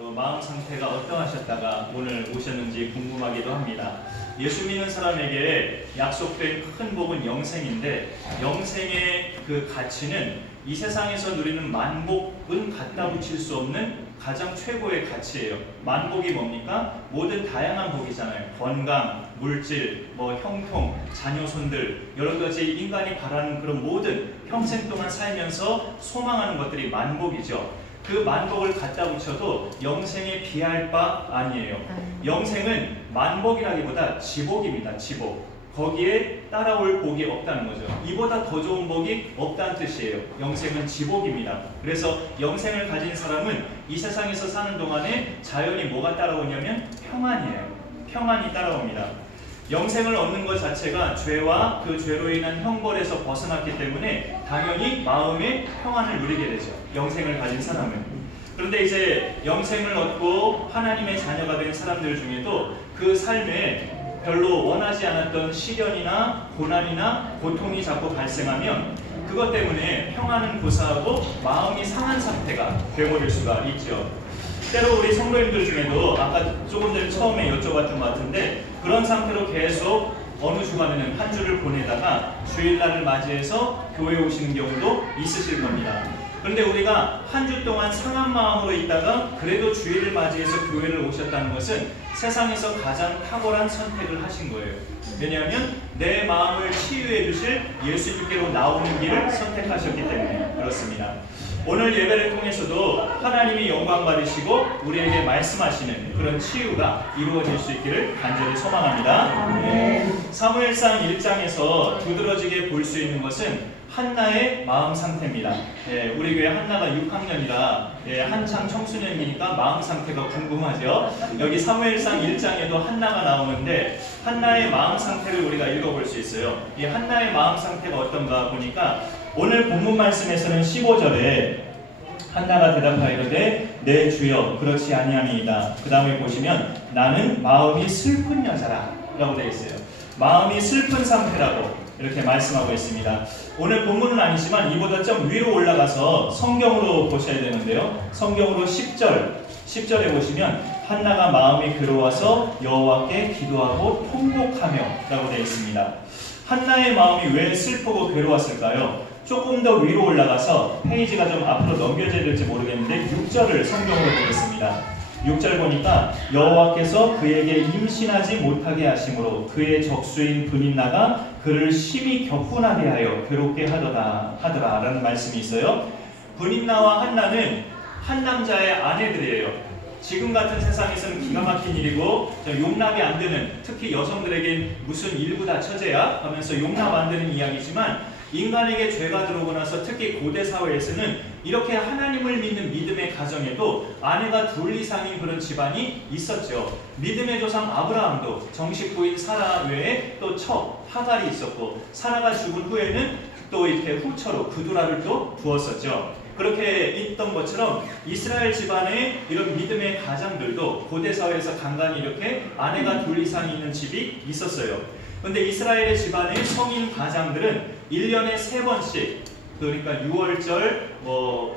마음 상태가 어떠하셨다가 오늘 오셨는지 궁금하기도 합니다. 예수 믿는 사람에게 약속된 큰 복은 영생인데, 영생의 그 가치는 이 세상에서 누리는 만복은 갖다 붙일 수 없는 가장 최고의 가치예요. 만복이 뭡니까? 모든 다양한 복이잖아요. 건강, 물질, 형통, 자녀손들, 여러 가지 인간이 바라는 그런 모든 평생 동안 살면서 소망하는 것들이 만복이죠. 그 만복을 갖다 붙여도 영생에 비할 바 아니에요. 영생은 만복이라기보다 지복입니다. 지복. 거기에 따라올 복이 없다는 거죠. 이보다 더 좋은 복이 없다는 뜻이에요. 영생은 지복입니다. 그래서 영생을 가진 사람은 이 세상에서 사는 동안에 자연히 뭐가 따라오냐면 평안이에요. 평안이 따라옵니다. 영생을 얻는 것 자체가 죄와 그 죄로 인한 형벌에서 벗어났기 때문에 당연히 마음의 평안을 누리게 되죠. 영생을 가진 사람은. 그런데 이제 영생을 얻고 하나님의 자녀가 된 사람들 중에도 그 삶에 별로 원하지 않았던 시련이나 고난이나 고통이 자꾸 발생하면 그것 때문에 평안은 고사하고 마음이 상한 상태가 되어버릴 수가 있죠. 때로 우리 성도님들 중에도 아까 조금 전에 처음에 여쭤봤던 것 같은데 그런 상태로 계속 어느 주간에는 한 주를 보내다가 주일날을 맞이해서 교회에 오시는 경우도 있으실 겁니다. 그런데 우리가 한 주 동안 상한 마음으로 있다가 그래도 주일을 맞이해서 교회를 오셨다는 것은 세상에서 가장 탁월한 선택을 하신 거예요. 왜냐하면 내 마음을 치유해 주실 예수님께로 나오는 길을 선택하셨기 때문에 그렇습니다. 오늘 예배를 통해서도 하나님이 영광 받으시고 우리에게 말씀하시는 그런 치유가 이루어질 수 있기를 간절히 소망합니다. 사무엘상 1장에서 두드러지게 볼 수 있는 것은 한나의 마음 상태입니다. 우리 교회 한나가 6학년이라 한창 청소년이니까 마음 상태가 궁금하죠. 여기 사무엘상 1장에도 한나가 나오는데 한나의 마음 상태를 우리가 읽어볼 수 있어요. 이 한나의 마음 상태가 어떤가 보니까 오늘 본문 말씀에서는 15절에 한나가 대답하이르되 내 주여 그렇지 아니하니이다. 그 다음에 보시면 나는 마음이 슬픈 여자라 라고 되어 있어요. 마음이 슬픈 상태라고 이렇게 말씀하고 있습니다. 오늘 본문은 아니지만 이보다 좀 위로 올라가서 성경으로 보셔야 되는데요. 성경으로 10절에 보시면 한나가 마음이 괴로워서 여호와께 기도하고 통곡하며 라고 되어 있습니다. 한나의 마음이 왜 슬프고 괴로웠을까요? 조금 더 위로 올라가서 페이지가 좀 앞으로 넘겨져야 될지 모르겠는데 6절을 성경으로 보겠습니다. 6절 보니까 여호와께서 그에게 임신하지 못하게 하심으로 그의 적수인 브닛나가 그를 심히 격분하게 하여 괴롭게 하더라 라는 말씀이 있어요. 브닛나와 한나는 한 남자의 아내들이에요. 지금 같은 세상에서는 기가 막힌 일이고 용납이 안 되는, 특히 여성들에겐 무슨 일부다 처제야 하면서 용납 안 되는 이야기지만 인간에게 죄가 들어오고 나서 특히 고대 사회에서는 이렇게 하나님을 믿는 믿음의 가정에도 아내가 둘 이상인 그런 집안이 있었죠. 믿음의 조상 아브라함도 정식 부인 사라 외에 또 첩 하갈이 있었고, 사라가 죽은 후에는 또 이렇게 후처로 그두라를 또 두었었죠. 그렇게 있던 것처럼 이스라엘 집안의 이런 믿음의 가장들도 고대 사회에서 간간히 이렇게 아내가 둘 이상 있는 집이 있었어요. 그런데 이스라엘의 집안의 성인 가장들은 1년에 3번씩, 그러니까 유월절,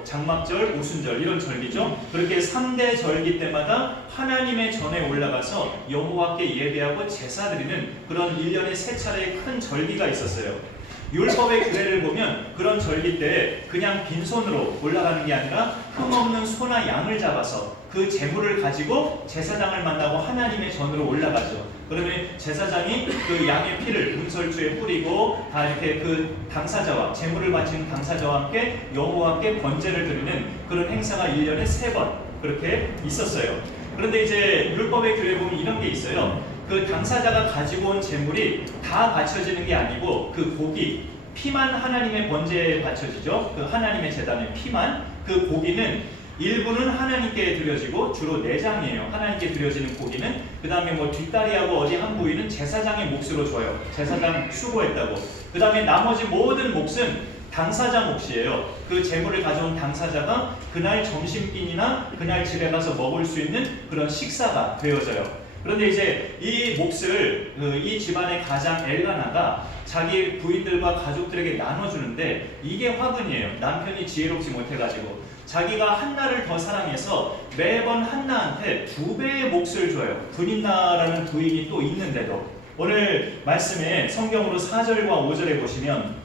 장막절, 오순절 이런 절기죠. 그렇게 3대 절기 때마다 하나님의 전에 올라가서 여호와께 예배하고 제사 드리는 그런 1년에 3차례의 큰 절기가 있었어요. 율법의 규례를 보면 그런 절기 때 그냥 빈손으로 올라가는 게 아니라 흠없는 소나 양을 잡아서 그 제물을 가지고 제사장을 만나고 하나님의 전으로 올라가죠. 그러면 제사장이 그 양의 피를 문설주에 뿌리고 다 이렇게 그 당사자와 제물을 바치는 당사자와 함께 여호와께 번제를 드리는 그런 행사가 1년에 3번 그렇게 있었어요. 그런데 이제 율법의 규례에 보면 이런 게 있어요. 그 당사자가 가지고 온 제물이 다 바쳐지는 게 아니고 그 고기, 피만 하나님의 번제에 바쳐지죠. 그 하나님의 제단의 피만, 그 고기는 일부는 하나님께 드려지고 주로 내장이에요. 하나님께 드려지는 고기는. 그 다음에 뒷다리하고 어디 한 부위는 제사장의 몫으로 줘요. 제사장 수고했다고. 그 다음에 나머지 모든 몫은 당사자 몫이에요. 그 제물을 가져온 당사자가 그날 점심끼니나 그날 집에 가서 먹을 수 있는 그런 식사가 되어져요. 그런데 이제 이 몫을 이 집안의 가장 엘가나가 자기 부인들과 가족들에게 나눠주는데 이게 화근이에요. 남편이 지혜롭지 못해가지고 자기가 한나를 더 사랑해서 매번 한나한테 2배의 몫을 줘요. 분인나라는 부인이 또 있는데도. 오늘 말씀에 성경으로 4절과 5절에 보시면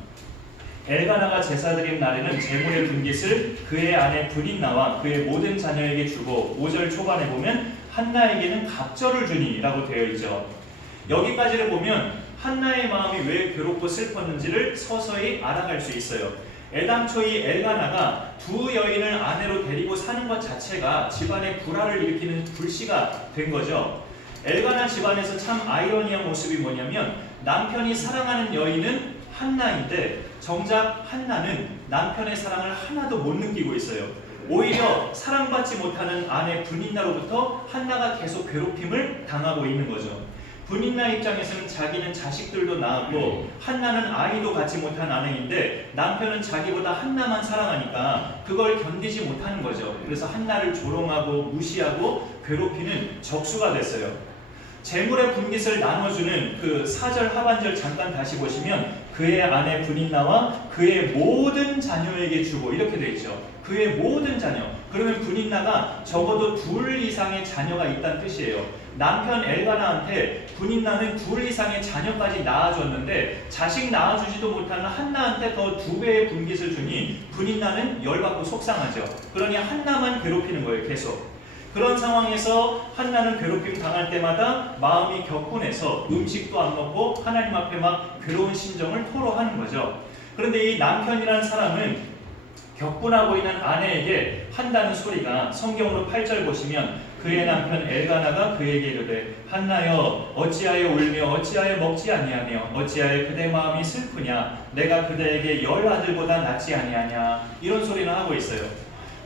엘가나가 제사드린 날에는 제물의 분깃을 그의 아내 분인나와 그의 모든 자녀에게 주고 5절 초반에 보면 한나에게는 갑절을 주니 라고 되어 있죠. 여기까지를 보면 한나의 마음이 왜 괴롭고 슬펐는지를 서서히 알아갈 수 있어요. 애당초 이 엘가나가 두 여인을 아내로 데리고 사는 것 자체가 집안에 불화를 일으키는 불씨가 된 거죠. 엘가나 집안에서 참 아이러니한 모습이 뭐냐면 남편이 사랑하는 여인은 한나인데 정작 한나는 남편의 사랑을 하나도 못 느끼고 있어요. 오히려 사랑받지 못하는 아내 분인나로부터 한나가 계속 괴롭힘을 당하고 있는 거죠. 분인나 입장에서는 자기는 자식들도 낳았고 한나는 아이도 갖지 못한 아내인데 남편은 자기보다 한나만 사랑하니까 그걸 견디지 못하는 거죠. 그래서 한나를 조롱하고 무시하고 괴롭히는 적수가 됐어요. 재물의 분깃을 나눠주는 그 4절 하반절 잠깐 다시 보시면 그의 아내 분인나와 그의 모든 자녀에게 주고 이렇게 되어 있죠. 그의 모든 자녀. 그러면 분인나가 적어도 2 이상의 자녀가 있다는 뜻이에요. 남편 엘가나한테 분인나는 2 이상의 자녀까지 낳아줬는데 자식 낳아주지도 못하는 한나한테 더 2배의 분깃을 주니 분인나는 열받고 속상하죠. 그러니 한나만 괴롭히는 거예요. 계속. 그런 상황에서 한나는 괴롭힘 당할 때마다 마음이 격분해서 음식도 안 먹고 하나님 앞에 막 괴로운 심정을 토로하는 거죠. 그런데 이 남편이라는 사람은 격분하고 있는 아내에게 한다는 소리가 성경으로 8절 보시면 그의 남편 엘가나가 그에게 이르되 한나여 어찌하여 울며 어찌하여 먹지 아니하며 어찌하여 그대 마음이 슬프냐 내가 그대에게 10 아들보다 낫지 아니하냐 이런 소리는 하고 있어요.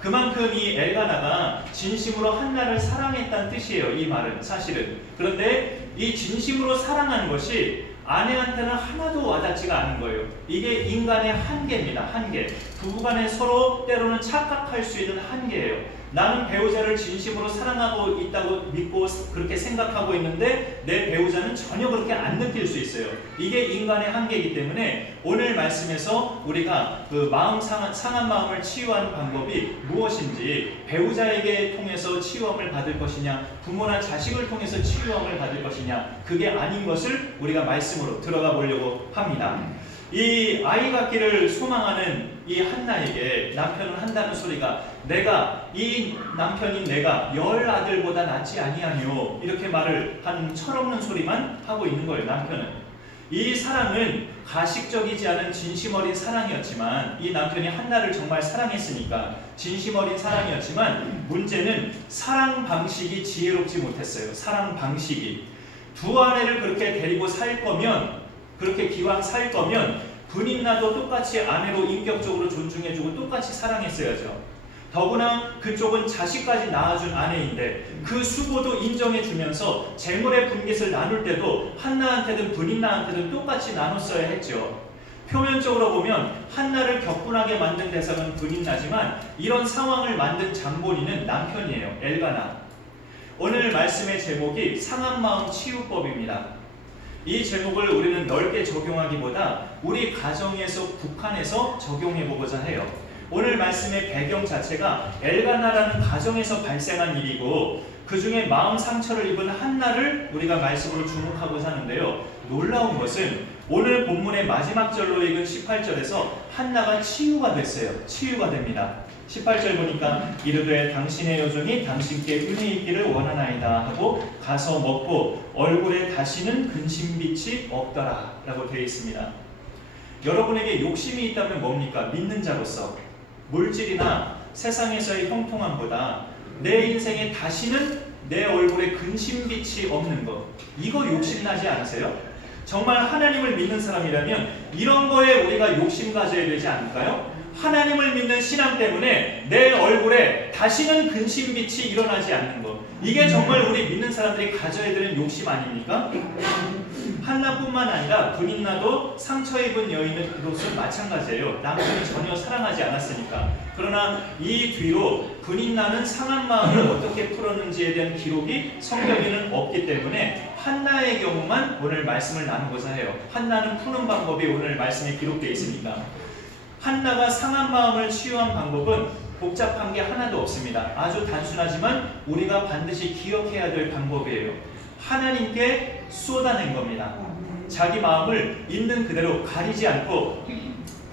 그만큼 이 엘가나가 진심으로 한나를 사랑했다는 뜻이에요. 이 말은 사실은. 그런데 이 진심으로 사랑하는 것이 아내한테는 하나도 와닿지가 않은 거예요. 이게 인간의 한계입니다. 한계. 부부간에 서로 때로는 착각할 수 있는 한계예요. 나는 배우자를 진심으로 사랑하고 있다고 믿고 그렇게 생각하고 있는데 내 배우자는 전혀 그렇게 안 느낄 수 있어요. 이게 인간의 한계이기 때문에 오늘 말씀에서 우리가 그 상한 마음을 치유하는 방법이 무엇인지 배우자에게 통해서 치유함을 받을 것이냐 부모나 자식을 통해서 치유함을 받을 것이냐 그게 아닌 것을 우리가 말씀으로 들어가 보려고 합니다. 이 아이 갖기를 소망하는 이 한나에게 남편은 한다는 소리가 이 남편인 내가 10 아들보다 낫지 아니하뇨 이렇게 말을 하는 철없는 소리만 하고 있는 거예요. 남편은 이 사랑은 가식적이지 않은 진심 어린 사랑이었지만 이 남편이 한나를 정말 사랑했으니까 진심 어린 사랑이었지만 문제는 사랑 방식이 지혜롭지 못했어요. 사랑 방식이 두 아내를 그렇게 데리고 살 거면 그렇게 기왕 살 거면 분인나도 똑같이 아내로 인격적으로 존중해주고 똑같이 사랑했어야죠. 더구나 그쪽은 자식까지 낳아준 아내인데 그 수고도 인정해주면서 재물의 분깃을 나눌 때도 한나한테든 분인나한테든 똑같이 나눴어야 했죠. 표면적으로 보면 한나를 격분하게 만든 대상은 분인나지만 이런 상황을 만든 장본인은 남편이에요. 엘가나. 오늘 말씀의 제목이 상한 마음 치유법입니다. 이 제목을 우리는 넓게 적용하기보다 우리 가정에서 국한해서 적용해보고자 해요. 오늘 말씀의 배경 자체가 엘가나라는 가정에서 발생한 일이고 그 중에 마음 상처를 입은 한나를 우리가 말씀으로 주목하고자 하는데요. 놀라운 것은 오늘 본문의 마지막 절로 읽은 18절에서 한나가 치유가 됐어요. 치유가 됩니다. 18절 보니까 이르되 당신의 여종이 당신께 은혜 있기를 원하나이다 하고 가서 먹고 얼굴에 다시는 근심빛이 없더라 라고 되어 있습니다. 여러분에게 욕심이 있다면 뭡니까? 믿는 자로서 물질이나 세상에서의 형통함보다 내 인생에 다시는 내 얼굴에 근심빛이 없는 것 이거 욕심나지 않으세요? 정말 하나님을 믿는 사람이라면 이런 거에 우리가 욕심 가져야 되지 않을까요? 하나님을 믿는 신앙 때문에 내 얼굴에 다시는 근심빛이 일어나지 않는 것 이게 정말 우리 믿는 사람들이 가져야 되는 욕심 아닙니까? 한나뿐만 아니라 분인나도 상처 입은 여인으로서 마찬가지예요. 남편이 전혀 사랑하지 않았으니까. 그러나 이 뒤로 분인나는 상한 마음을 어떻게 풀었는지에 대한 기록이 성경에는 없기 때문에 한나의 경우만 오늘 말씀을 나누고자 해요. 한나는 푸는 방법이 오늘 말씀에 기록되어 있으니까. 한나가 상한 마음을 치유한 방법은 복잡한 게 하나도 없습니다. 아주 단순하지만 우리가 반드시 기억해야 될 방법이에요. 하나님께 쏟아낸 겁니다. 자기 마음을 있는 그대로 가리지 않고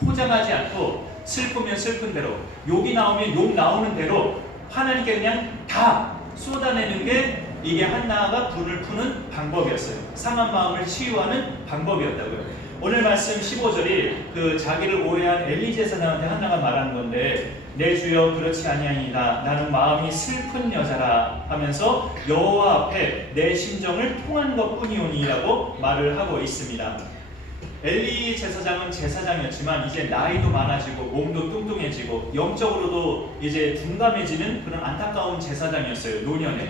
포장하지 않고 슬프면 슬픈 대로, 욕이 나오면 욕 나오는 대로 하나님께 그냥 다 쏟아내는 게 이게 한나가 분을 푸는 방법이었어요. 상한 마음을 치유하는 방법이었다고요. 오늘 말씀 15절이 그 자기를 오해한 엘리 제사장한테 한나가 말하는 건데, 내 주여 그렇지 아니하니이다. 나는 마음이 슬픈 여자라 하면서 여호와 앞에 내 심정을 통한 것뿐이오니라고 말을 하고 있습니다. 엘리 제사장은 제사장이었지만 이제 나이도 많아지고 몸도 뚱뚱해지고 영적으로도 이제 둔감해지는 그런 안타까운 제사장이었어요. 노년에.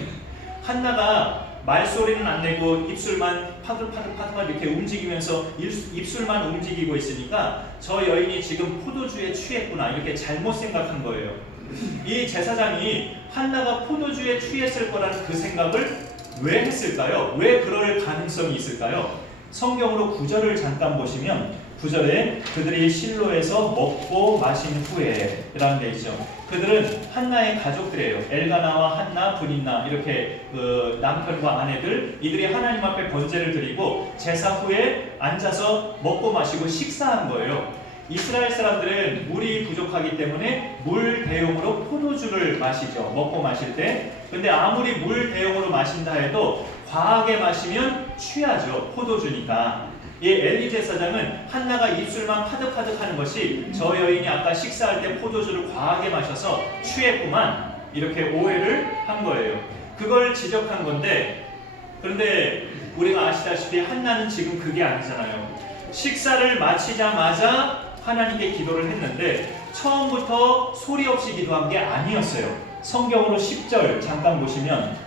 한나가 말소리는 안 내고 입술만 파들파들 이렇게 움직이면서 입술만 움직이고 있으니까 저 여인이 지금 포도주에 취했구나 이렇게 잘못 생각한 거예요. 이 제사장이 한나가 포도주에 취했을 거라는 그 생각을 왜 했을까요? 왜 그럴 가능성이 있을까요? 성경으로 9절을 잠깐 보시면 9절에 그들이 실로에서 먹고 마신 후에 라는 게 있죠. 그들은 한나의 가족들이에요. 엘가나와 한나, 브닌나 이렇게 그 남편과 아내들, 이들이 하나님 앞에 번제를 드리고 제사 후에 앉아서 먹고 마시고 식사한 거예요. 이스라엘 사람들은 물이 부족하기 때문에 물 대용으로 포도주를 마시죠. 먹고 마실 때. 근데 아무리 물 대용으로 마신다 해도 과하게 마시면 취하죠. 포도주니까. 이 엘리 제사장은 한나가 입술만 파득파득 하는 것이 저 여인이 아까 식사할 때 포도주를 과하게 마셔서 취했구만 이렇게 오해를 한 거예요. 그걸 지적한 건데, 그런데 우리가 아시다시피 한나는 지금 그게 아니잖아요. 식사를 마치자마자 하나님께 기도를 했는데 처음부터 소리 없이 기도한 게 아니었어요. 성경으로 10절 잠깐 보시면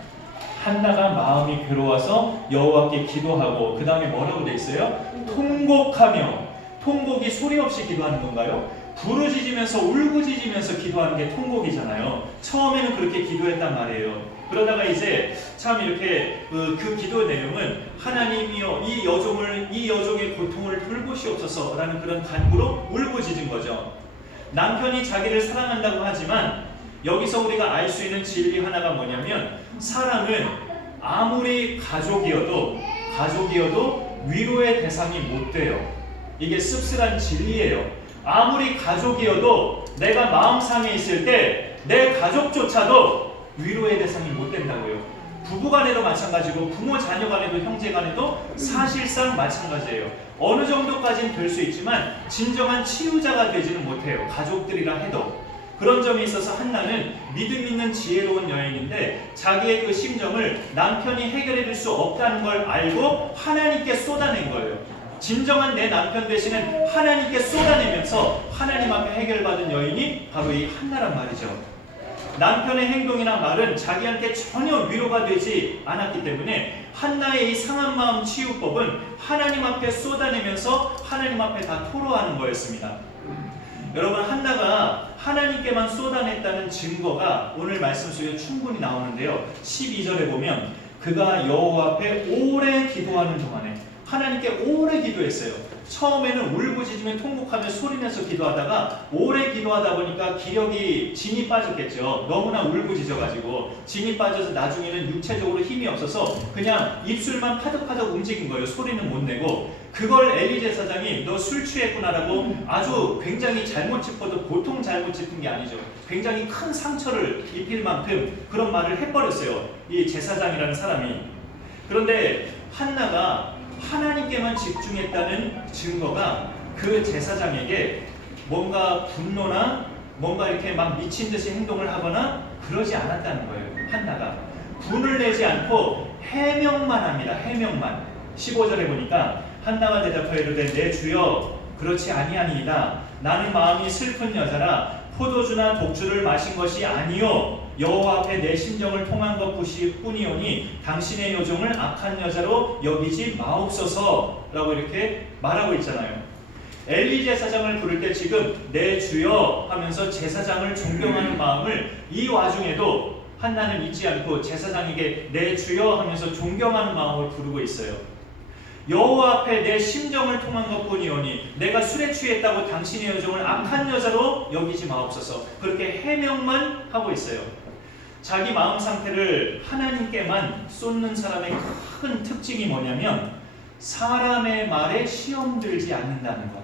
한나가 마음이 괴로워서 여호와께 기도하고 그 다음에 뭐라고 돼 있어요? 통곡하며. 통곡이 소리 없이 기도하는 건가요? 부르짖으면서 울부짖으면서 기도하는 게 통곡이잖아요. 처음에는 그렇게 기도했단 말이에요. 그러다가 이제 참 이렇게 그 기도 내용은 하나님이여 이 여종의 고통을 돌보시옵소서라는 그런 간구로 울부짖은 거죠. 남편이 자기를 사랑한다고 하지만 여기서 우리가 알 수 있는 진리 하나가 뭐냐면, 사람은 아무리 가족이어도 위로의 대상이 못 돼요. 이게 씁쓸한 진리예요. 아무리 가족이어도 내가 마음 상해 있을 때 내 가족조차도 위로의 대상이 못 된다고요. 부부간에도 마찬가지고 부모 자녀간에도 형제간에도 사실상 마찬가지예요. 어느 정도까지는 될 수 있지만 진정한 치유자가 되지는 못해요. 가족들이라 해도. 그런 점에 있어서 한나는 믿음 있는 지혜로운 여인인데 자기의 그 심정을 남편이 해결해 줄 수 없다는 걸 알고 하나님께 쏟아낸 거예요. 진정한 내 남편 대신은 하나님께 쏟아내면서 하나님 앞에 해결받은 여인이 바로 이 한나란 말이죠. 남편의 행동이나 말은 자기한테 전혀 위로가 되지 않았기 때문에 한나의 이 상한 마음 치유법은 하나님 앞에 쏟아내면서 하나님 앞에 다 토로하는 거였습니다. 여러분, 한나가 하나님께만 쏟아냈다는 증거가 오늘 말씀 속에 충분히 나오는데요. 12절에 보면 그가 여호와 앞에 오래 기도하는 동안에, 하나님께 오래 기도했어요. 처음에는 울부짖으며 통곡하며 소리내서 기도하다가 오래 기도하다 보니까 기력이 진이 빠졌겠죠. 너무나 울부짖어가지고 진이 빠져서 나중에는 육체적으로 힘이 없어서 그냥 입술만 파득파득 움직인 거예요. 소리는 못 내고. 그걸 엘리 제사장이 너 술 취했구나라고 아주 굉장히 잘못 짚어도 보통 잘못 짚은 게 아니죠. 굉장히 큰 상처를 입힐 만큼 그런 말을 해버렸어요. 이 제사장이라는 사람이. 그런데 한나가 하나님께만 집중했다는 증거가 그 제사장에게 뭔가 분노나 뭔가 이렇게 막 미친 듯이 행동을 하거나 그러지 않았다는 거예요. 한나가 분을 내지 않고 해명만 합니다. 해명만. 15절에 보니까 한나가 대답하여 이르되 내 주여 그렇지 아니하니이다. 나는 마음이 슬픈 여자라 포도주나 독주를 마신 것이 아니요 여호와 앞에 내 심정을 통한 것뿐이오니 당신의 여종을 악한 여자로 여기지 마옵소서라고 이렇게 말하고 있잖아요. 엘리 제사장을 부를 때 지금 내 주여 하면서 제사장을 존경하는 마음을 이 와중에도 한나는 잊지 않고 제사장에게 내 주여 하면서 존경하는 마음을 부르고 있어요. 여호와 앞에 내 심정을 통한 것뿐이오니 내가 술에 취했다고 당신의 여종을 악한 여자로 여기지 마옵소서. 그렇게 해명만 하고 있어요. 자기 마음 상태를 하나님께만 쏟는 사람의 큰 특징이 뭐냐면 사람의 말에 시험 들지 않는다는 것.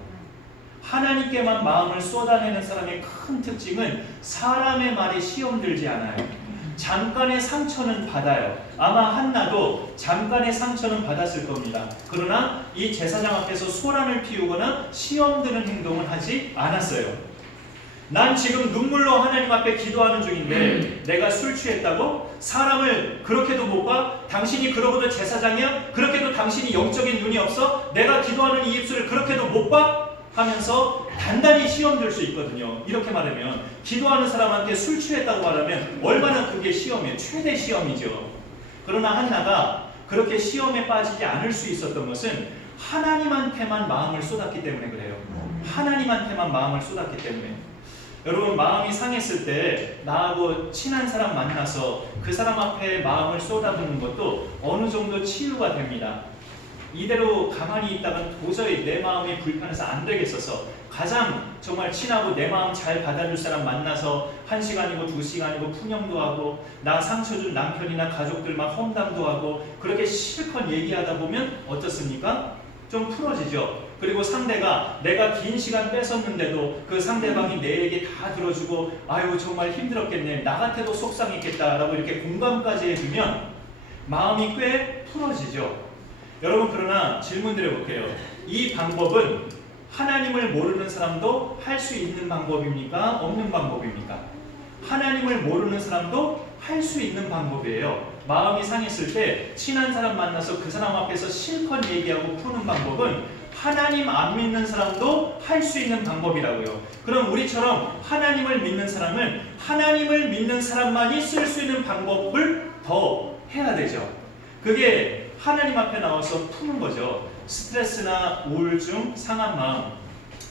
하나님께만 마음을 쏟아내는 사람의 큰 특징은 사람의 말에 시험 들지 않아요. 잠깐의 상처는 받아요. 아마 한나도 잠깐의 상처는 받았을 겁니다. 그러나 이 제사장 앞에서 소란을 피우거나 시험 드는 행동을 하지 않았어요. 난 지금 눈물로 하나님 앞에 기도하는 중인데 내가 술 취했다고? 사람을 그렇게도 못 봐? 당신이 그러고도 제사장이야? 그렇게도 당신이 영적인 눈이 없어? 내가 기도하는 이 입술을 그렇게도 못 봐? 하면서 단단히 시험 들 수 있거든요. 이렇게 말하면 기도하는 사람한테 술 취했다고 말하면 얼마나 그게 시험이에요. 최대 시험이죠. 그러나 한나가 그렇게 시험에 빠지지 않을 수 있었던 것은 하나님한테만 마음을 쏟았기 때문에 그래요. 하나님한테만 마음을 쏟았기 때문에. 여러분, 마음이 상했을 때 나하고 친한 사람 만나서 그 사람 앞에 마음을 쏟아붓는 것도 어느 정도 치유가 됩니다. 이대로 가만히 있다간 도저히 내 마음이 불편해서 안 되겠어서 가장 정말 친하고 내 마음 잘 받아줄 사람 만나서 1시간이고 2시간이고 푸념도 하고 나 상처 준 남편이나 가족들 막 험담도 하고 그렇게 실컷 얘기하다 보면 어떻습니까? 좀 풀어지죠. 그리고 상대가 내가 긴 시간 뺏었는데도 그 상대방이 내 얘기 다 들어주고 아유 정말 힘들었겠네, 나 같아도 속상했겠다라고 이렇게 공감까지 해주면 마음이 꽤 풀어지죠. 여러분, 그러나 질문 드려볼게요. 이 방법은 하나님을 모르는 사람도 할 수 있는 방법입니까? 없는 방법입니까? 하나님을 모르는 사람도 할 수 있는 방법이에요. 마음이 상했을 때 친한 사람 만나서 그 사람 앞에서 실컷 얘기하고 푸는 방법은 하나님 안 믿는 사람도 할 수 있는 방법이라고요. 그럼 우리처럼 하나님을 믿는 사람은 하나님을 믿는 사람만이 쓸 수 있는 방법을 더 해야 되죠. 그게 하나님 앞에 나와서 푸는 거죠. 스트레스나 우울증, 상한 마음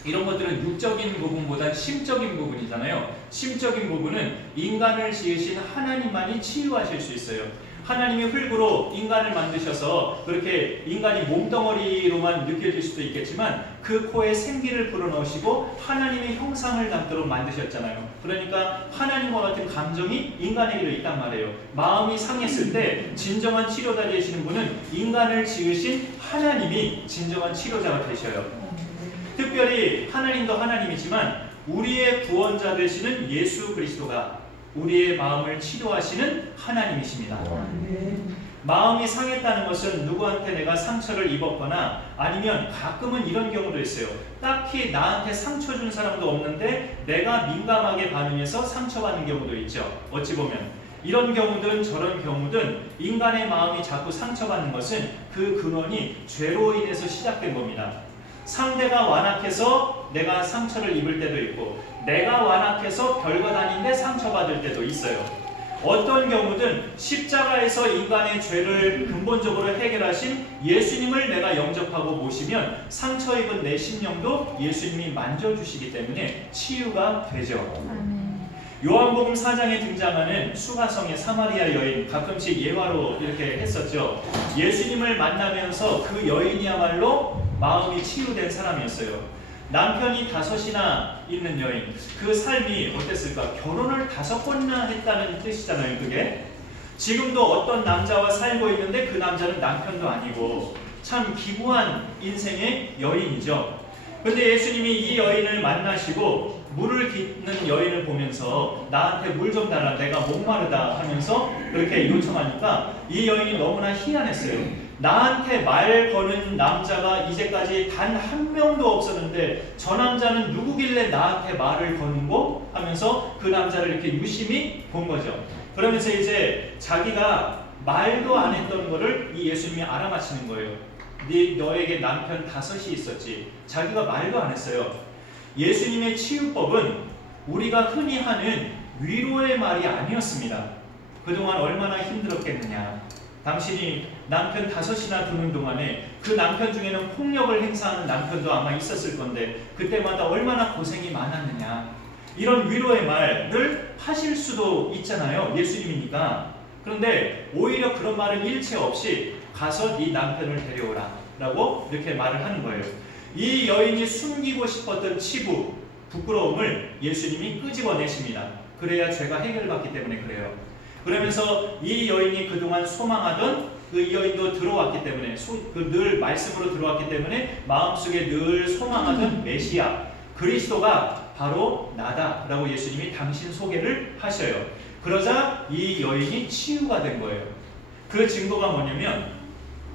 이런 것들은 육적인 부분보다 심적인 부분이잖아요. 심적인 부분은 인간을 지으신 하나님만이 치유하실 수 있어요. 하나님이 흙으로 인간을 만드셔서 그렇게 인간이 몸덩어리로만 느껴질 수도 있겠지만 그 코에 생기를 불어넣으시고 하나님의 형상을 담도록 만드셨잖아요. 그러니까 하나님과 같은 감정이 인간에게도 있단 말이에요. 마음이 상했을 때 진정한 치료자 되시는 분은 인간을 지으신 하나님이 진정한 치료자가 되셔요. 특별히 하나님도 하나님이지만 우리의 구원자 되시는 예수 그리스도가 우리의 마음을 치료하시는 하나님이십니다. 마음이 상했다는 것은 누구한테 내가 상처를 입었거나 아니면 가끔은 이런 경우도 있어요. 딱히 나한테 상처 준 사람도 없는데 내가 민감하게 반응해서 상처받는 경우도 있죠. 어찌 보면 이런 경우든 저런 경우든 인간의 마음이 자꾸 상처받는 것은 그 근원이 죄로 인해서 시작된 겁니다. 상대가 완악해서 내가 상처를 입을 때도 있고 내가 완악해서 별거 아닌데 상처받을 때도 있어요. 어떤 경우든 십자가에서 인간의 죄를 근본적으로 해결하신 예수님을 내가 영접하고 모시면 상처 입은 내 심령도 예수님이 만져주시기 때문에 치유가 되죠. 요한복음 4장에 등장하는 수가성의 사마리아 여인, 가끔씩 예화로 이렇게 했었죠. 예수님을 만나면서 그 여인이야말로 마음이 치유된 사람이었어요. 남편이 5이나 있는 여인, 그 삶이 어땠을까? 결혼을 5번이나 했다는 뜻이잖아요. 그게 지금도 어떤 남자와 살고 있는데 그 남자는 남편도 아니고 참 기구한 인생의 여인이죠. 근데 예수님이 이 여인을 만나시고 물을 깃는 여인을 보면서 나한테 물 좀 달라, 내가 목마르다 하면서 그렇게 요청하니까 이 여인이 너무나 희한했어요. 나한테 말 거는 남자가 이제까지 단 한 명도 없었는데 저 남자는 누구길래 나한테 말을 거는 거? 하면서 그 남자를 이렇게 유심히 본 거죠. 그러면서 이제 자기가 말도 안 했던 거를 이 예수님이 알아맞히는 거예요. 너에게 남편 5이 있었지. 자기가 말도 안 했어요. 예수님의 치유법은 우리가 흔히 하는 위로의 말이 아니었습니다. 그동안 얼마나 힘들었겠느냐. 당신이 남편 5이나 두는 동안에 그 남편 중에는 폭력을 행사하는 남편도 아마 있었을 건데 그때마다 얼마나 고생이 많았느냐. 이런 위로의 말을 하실 수도 있잖아요. 예수님이니까. 그런데 오히려 그런 말은 일체 없이 가서 네 남편을 데려오라. 라고 이렇게 말을 하는 거예요. 이 여인이 숨기고 싶었던 치부, 부끄러움을 예수님이 끄집어내십니다. 그래야 죄가 해결받기 때문에 그래요. 그러면서 이 여인이 그동안 소망하던 그 여인도 들어왔기 때문에 늘 말씀으로 들어왔기 때문에 마음속에 늘 소망하던 메시아 그리스도가 바로 나다라고 예수님이 당신 소개를 하셔요. 그러자 이 여인이 치유가 된 거예요. 그 증거가 뭐냐면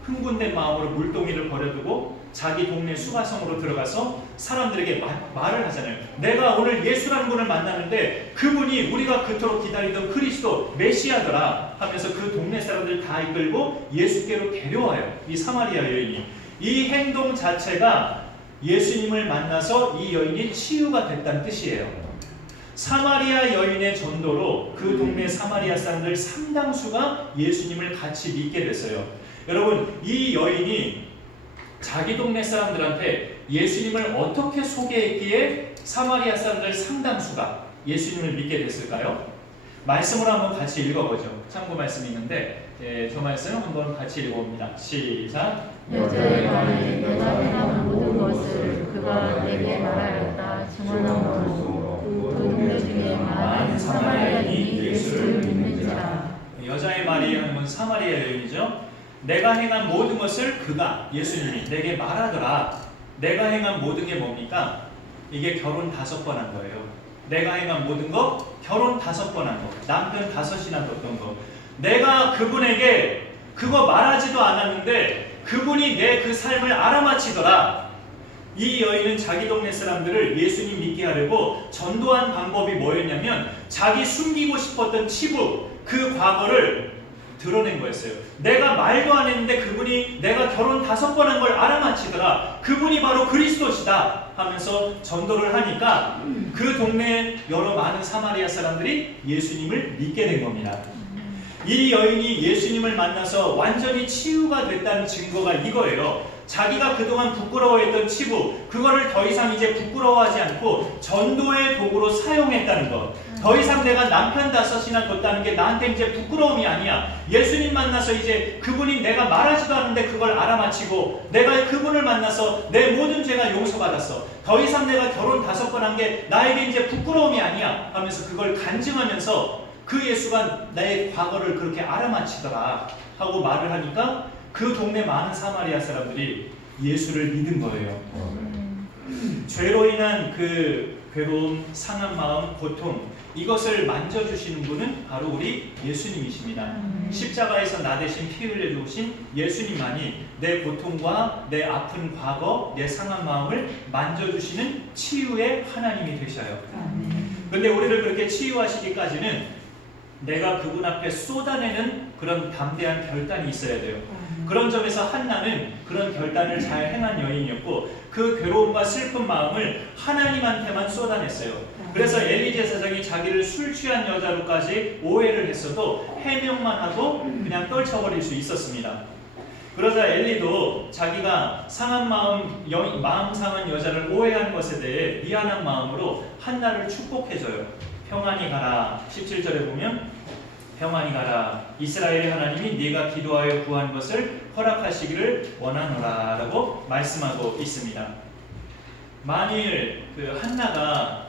흥분된 마음으로 물동이를 버려두고 자기 동네 수가성으로 들어가서 사람들에게 말을 하잖아요. 내가 오늘 예수라는 분을 만나는데 그분이 우리가 그토록 기다리던 그리스도 메시아더라 하면서 그 동네 사람들 다 이끌고 예수께로 데려와요. 이 사마리아 여인이. 이 행동 자체가 예수님을 만나서 이 여인이 치유가 됐다는 뜻이에요. 사마리아 여인의 전도로 그 동네 사마리아 사람들 상당수가 예수님을 같이 믿게 됐어요. 여러분, 이 여인이 자기 동네 사람들한테 예수님을 어떻게 소개했기에 사마리아 사람들 상당수가 예수님을 믿게 됐을까요? 말씀으로 한번 같이 읽어보죠. 참고 말씀이 있는데 저 말씀 한번 같이 읽어봅니다. 시작. 여자의 말에 내가 행한 모든 것을 그가 내게 말하였다 증언함으로 그 동네 중에 많은 사마리아인이 예수를 믿는지라. 여자의 말이 하는 건 사마리아 여인이죠. 내가 행한 모든 것을 그가 예수님이 내게 말하더라. 내가 행한 모든 게 뭡니까? 이게 결혼 5번 한 거예요. 내가 행한 모든 거 결혼 5번 한 거, 남편 5이나 뒀던 거. 내가 그분에게 그거 말하지도 않았는데 그분이 내 그 삶을 알아맞히더라. 이 여인은 자기 동네 사람들을 예수님 믿게 하려고 전도한 방법이 뭐였냐면 자기 숨기고 싶었던 치부, 그 과거를 드러낸 거였어요. 내가 말도 안 했는데 그분이 내가 결혼 5번 한 걸 알아맞히더라. 그분이 바로 그리스도시다 하면서 전도를 하니까 그 동네에 여러 많은 사마리아 사람들이 예수님을 믿게 된 겁니다. 이 여인이 예수님을 만나서 완전히 치유가 됐다는 증거가 이거예요. 자기가 그동안 부끄러워했던 치부, 그거를 더 이상 이제 부끄러워하지 않고 전도의 도구로 사용했다는 것. 더 이상 내가 남편 5이나 뒀다는 게 나한테 이제 부끄러움이 아니야. 예수님 만나서 이제 그분이 내가 말하지도 않는데 그걸 알아맞히고 내가 그분을 만나서 내 모든 죄가 용서받았어. 더 이상 내가 결혼 5번 한 게 나에게 이제 부끄러움이 아니야 하면서 그걸 간증하면서 그 예수가 내 과거를 그렇게 알아맞히더라 하고 말을 하니까 그 동네 많은 사마리아 사람들이 예수를 믿은 거예요. 죄로 인한 그 괴로움, 상한 마음, 고통, 이것을 만져주시는 분은 바로 우리 예수님이십니다. 십자가에서 나 대신 피 흘려 주신 예수님만이 내 고통과 내 아픈 과거, 내 상한 마음을 만져주시는 치유의 하나님이 되셔요. 근데 우리를 그렇게 치유하시기까지는 내가 그분 앞에 쏟아내는 그런 담대한 결단이 있어야 돼요. 그런 점에서 한나는 그런 결단을 잘 행한 여인이었고 그 괴로움과 슬픈 마음을 하나님한테만 쏟아냈어요. 그래서 엘리 제사장이 자기를 술 취한 여자로까지 오해를 했어도 해명만 하고 그냥 떨쳐버릴 수 있었습니다. 그러자 엘리도 자기가 상한 마음 상한 여자를 오해한 것에 대해 미안한 마음으로 한나를 축복해줘요. 평안히 가라. 17절에 보면 평안히 가라. 이스라엘의 하나님이 네가 기도하여 구한 것을 허락하시기를 원하노라 라고 말씀하고 있습니다. 만일 그 한나가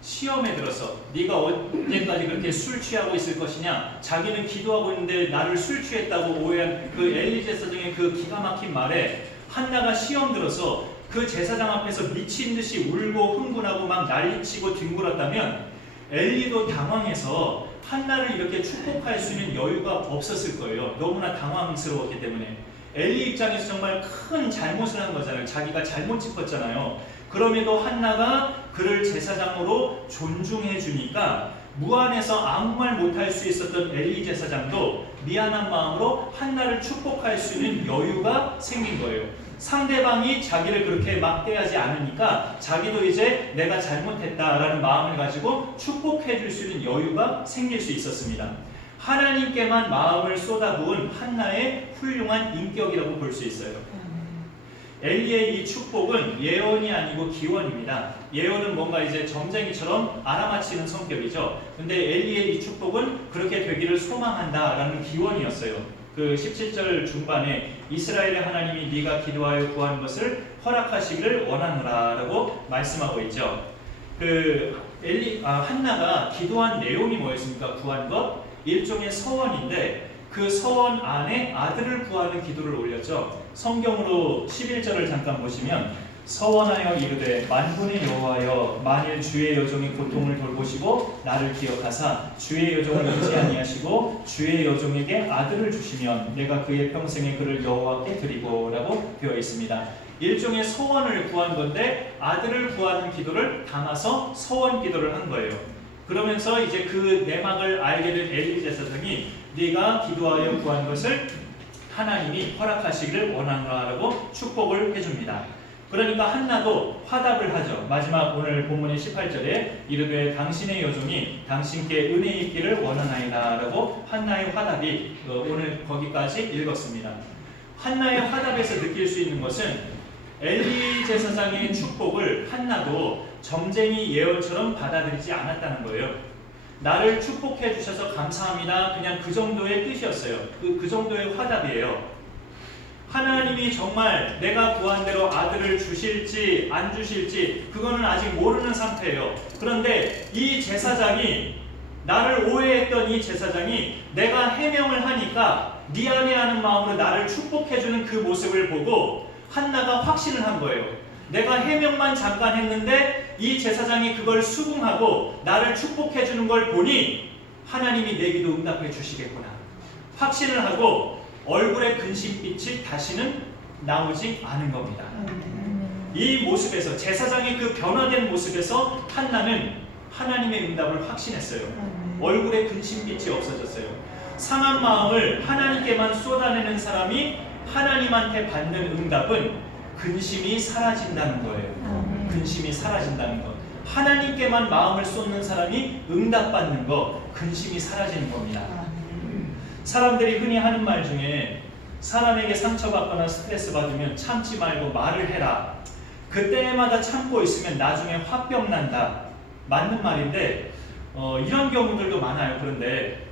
시험에 들어서 네가 언제까지 그렇게 술 취하고 있을 것이냐, 자기는 기도하고 있는데 나를 술 취했다고 오해한 그 엘리 제사장의 그 기가 막힌 말에 한나가 시험 들어서 그 제사장 앞에서 미친 듯이 울고 흥분하고 막 난리치고 뒹굴었다면 엘리도 당황해서 한나를 이렇게 축복할 수 있는 여유가 없었을 거예요. 너무나 당황스러웠기 때문에. 엘리 입장에서 정말 큰 잘못을 한 거잖아요. 자기가 잘못 짚었잖아요. 그럼에도 한나가 그를 제사장으로 존중해 주니까 무안에서 아무 말 못할 수 있었던 엘리 제사장도 미안한 마음으로 한나를 축복할 수 있는 여유가 생긴 거예요. 상대방이 자기를 그렇게 막대하지 않으니까 자기도 이제 내가 잘못했다라는 마음을 가지고 축복해 줄 수 있는 여유가 생길 수 있었습니다. 하나님께만 마음을 쏟아부은 한나의 훌륭한 인격이라고 볼 수 있어요. 엘리의 이 축복은 예언이 아니고 기원입니다. 예언은 뭔가 이제 점쟁이처럼 알아맞히는 성격이죠. 근데 엘리의 이 축복은 그렇게 되기를 소망한다라는 기원이었어요. 그 17절 중반에 이스라엘의 하나님이 네가 기도하여 구한 것을 허락하시기를 원하노라라고 말씀하고 있죠. 한나가 기도한 내용이 뭐였습니까? 구한 것 일종의 서원인데 그 서원 안에 아들을 구하는 기도를 올렸죠. 성경으로 11절을 잠깐 보시면 서원하여 이르되 만군의 여호와여 만일 주의 여종이 고통을 돌보시고 나를 기억하사 주의 여종을 잊지 아니하시고 주의 여종에게 아들을 주시면 내가 그의 평생에 그를 여호와께 드리고라고 되어 있습니다. 일종의 서원을 구한 건데 아들을 구하는 기도를 담아서 서원 기도를 한 거예요. 그러면서 이제 그 내막을 알게 된 엘리 제사장이 네가 기도하여 구한 것을 하나님이 허락하시기를 원하노라라고 축복을 해줍니다. 그러니까 한나도 화답을 하죠. 마지막 오늘 본문의 18절에 이르되 당신의 여종이 당신께 은혜 있기를 원하나이다 라고 한나의 화답이 오늘 거기까지 읽었습니다. 한나의 화답에서 느낄 수 있는 것은 엘리 제사장의 축복을 한나도 점쟁이 예언처럼 받아들이지 않았다는 거예요. 나를 축복해 주셔서 감사합니다. 그냥 그 정도의 뜻이었어요. 그 정도의 화답이에요. 하나님이 정말 내가 구한 대로 아들을 주실지 안 주실지 그거는 아직 모르는 상태예요. 그런데 이 제사장이 나를 오해했던 이 제사장이 내가 해명을 하니까 미안해하는 마음으로 나를 축복해주는 그 모습을 보고 한나가 확신을 한 거예요. 내가 해명만 잠깐 했는데 이 제사장이 그걸 수긍하고 나를 축복해주는 걸 보니 하나님이 내 기도 응답해 주시겠구나 확신을 하고 얼굴의 근심빛이 다시는 나오지 않은 겁니다. 이 모습에서 제사장의 그 변화된 모습에서 한나는 하나님의 응답을 확신했어요. 얼굴에 근심빛이 없어졌어요. 상한 마음을 하나님께만 쏟아내는 사람이 하나님한테 받는 응답은 근심이 사라진다는 거예요. 근심이 사라진다는 것. 하나님께만 마음을 쏟는 사람이 응답받는 것, 근심이 사라지는 겁니다. 사람들이 흔히 하는 말 중에 사람에게 상처받거나 스트레스 받으면 참지 말고 말을 해라. 그때마다 참고 있으면 나중에 화병 난다. 맞는 말인데 이런 경우들도 많아요. 그런데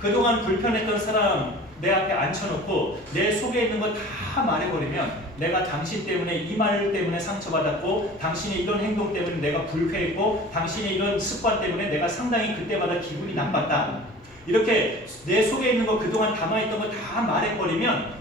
그동안 불편했던 사람 내 앞에 앉혀놓고 내 속에 있는 거 다 말해버리면 내가 당신 때문에 이 말 때문에 상처받았고 당신의 이런 행동 때문에 내가 불쾌했고 당신의 이런 습관 때문에 내가 상당히 그때마다 기분이 나빴다. 이렇게 내 속에 있는 거 그동안 담아있던 거 다 말해버리면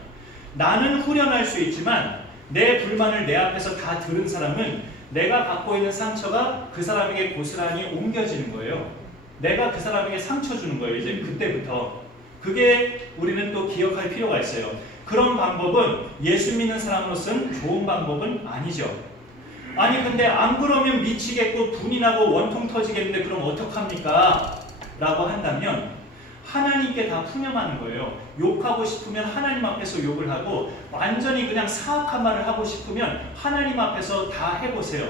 나는 후련할 수 있지만 내 불만을 내 앞에서 다 들은 사람은 내가 갖고 있는 상처가 그 사람에게 고스란히 옮겨지는 거예요. 내가 그 사람에게 상처 주는 거예요. 이제 그때부터. 그게 우리는 또 기억할 필요가 있어요. 그런 방법은 예수 믿는 사람으로서는 좋은 방법은 아니죠. 아니 근데 안 그러면 미치겠고 분이 나고 원통 터지겠는데 그럼 어떡합니까? 라고 한다면 하나님께 다 푸념하는 거예요. 욕하고 싶으면 하나님 앞에서 욕을 하고 완전히 그냥 사악한 말을 하고 싶으면 하나님 앞에서 다 해보세요.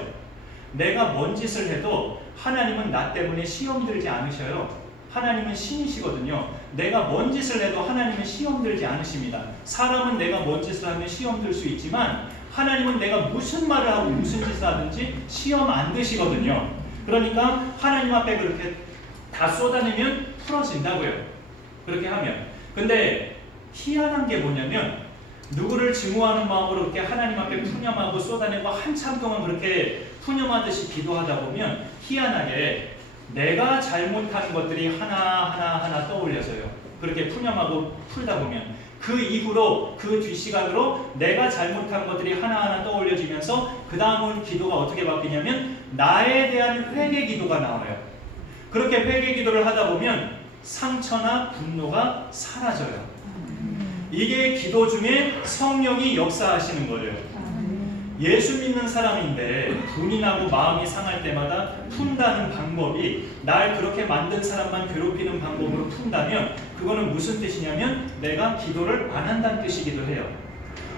내가 뭔 짓을 해도 하나님은 나 때문에 시험 들지 않으셔요. 하나님은 신이시거든요. 내가 뭔 짓을 해도 하나님은 시험 들지 않으십니다. 사람은 내가 뭔 짓을 하면 시험 들 수 있지만 하나님은 내가 무슨 말을 하고 무슨 짓을 하든지 시험 안 드시거든요. 그러니까 하나님 앞에 그렇게 다 쏟아내면 풀어진다고요. 그렇게 하면. 근데 희한한 게 뭐냐면 누구를 증오하는 마음으로 이렇게 하나님 앞에 푸념하고 쏟아내고 한참 동안 그렇게 푸념하듯이 기도하다 보면 희한하게 내가 잘못한 것들이 하나하나 떠올려져요. 그렇게 푸념하고 풀다 보면 그 이후로 그 뒷시간으로 내가 잘못한 것들이 하나하나 떠올려지면서 그 다음은 기도가 어떻게 바뀌냐면 나에 대한 회개 기도가 나와요. 그렇게 회개 기도를 하다 보면 상처나 분노가 사라져요. 이게 기도 중에 성령이 역사하시는 거예요. 예수 믿는 사람인데 분이 나고 마음이 상할 때마다 푼다는 방법이 날 그렇게 만든 사람만 괴롭히는 방법으로 푼다면 그거는 무슨 뜻이냐면 내가 기도를 안 한다는 뜻이기도 해요.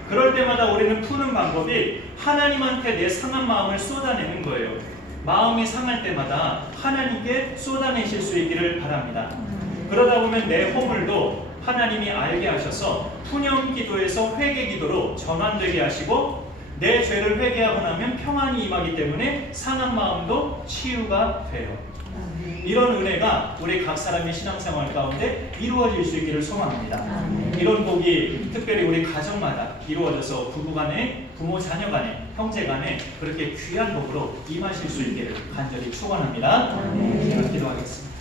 그럴 때마다 우리는 푸는 방법이 하나님한테 내 상한 마음을 쏟아내는 거예요. 마음이 상할 때마다 하나님께 쏟아내실 수 있기를 바랍니다. 그러다 보면 내 허물도 하나님이 알게 하셔서 푸념 기도에서 회개 기도로 전환되게 하시고 내 죄를 회개하고 나면 평안이 임하기 때문에 상한 마음도 치유가 돼요. 이런 은혜가 우리 각 사람의 신앙생활 가운데 이루어질 수 있기를 소망합니다. 아멘. 이런 복이 특별히 우리 가정마다 이루어져서 부부 간에, 부모 자녀 간에, 형제 간에 그렇게 귀한 복으로 임하실 수 있기를 간절히 축원합니다. 아멘. 제가 기도하겠습니다.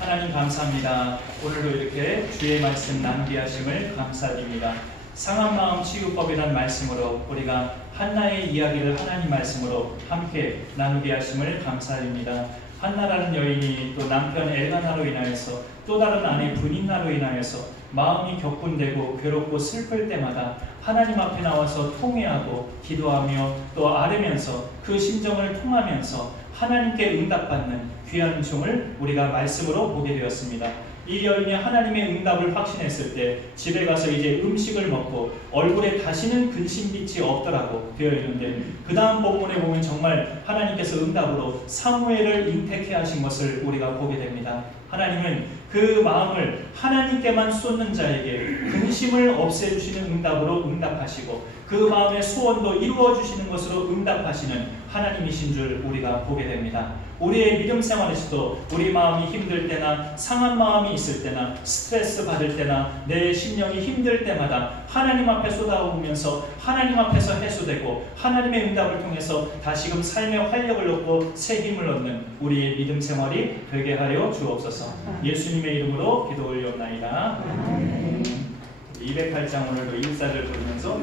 하나님 감사합니다. 오늘도 이렇게 주의 말씀 낭비하심을 감사드립니다. 상한 마음 치유법이라는 말씀으로 우리가 한나의 이야기를 하나님 말씀으로 함께 나누게 하심을 감사드립니다. 한나라는 여인이 또 남편 엘가나로 인하여서 또 다른 아내 브닌나로 인하여서 마음이 격분되고 괴롭고 슬플 때마다 하나님 앞에 나와서 통회하고 기도하며 또 아뢰면서 그 심정을 통하면서 하나님께 응답받는 귀한 은총을 우리가 말씀으로 보게 되었습니다. 이 여인이 하나님의 응답을 확신했을 때 집에 가서 이제 음식을 먹고 얼굴에 다시는 근심빛이 없더라고 되어 있는데, 그 다음 본문에 보면 정말 하나님께서 응답으로 사무엘을 잉태케 하신 것을 우리가 보게 됩니다. 하나님은 그 마음을 하나님께만 쏟는 자에게 근심을 없애주시는 응답으로 응답하시고 그 마음의 소원도 이루어주시는 것으로 응답하시는 하나님이신 줄 우리가 보게 됩니다. 우리의 믿음 생활에서도 우리 마음이 힘들 때나 상한 마음이 있을 때나 스트레스 받을 때나 내 심령이 힘들 때마다 하나님 앞에 쏟아오면서 하나님 앞에서 해소되고 하나님의 응답을 통해서 다시금 삶의 활력을 얻고 새 힘을 얻는 우리의 믿음 생활이 되게 하여 주옵소서. 예수님의 이름으로 기도 올려옵나이다. 208장 오늘도 일사를 부르면서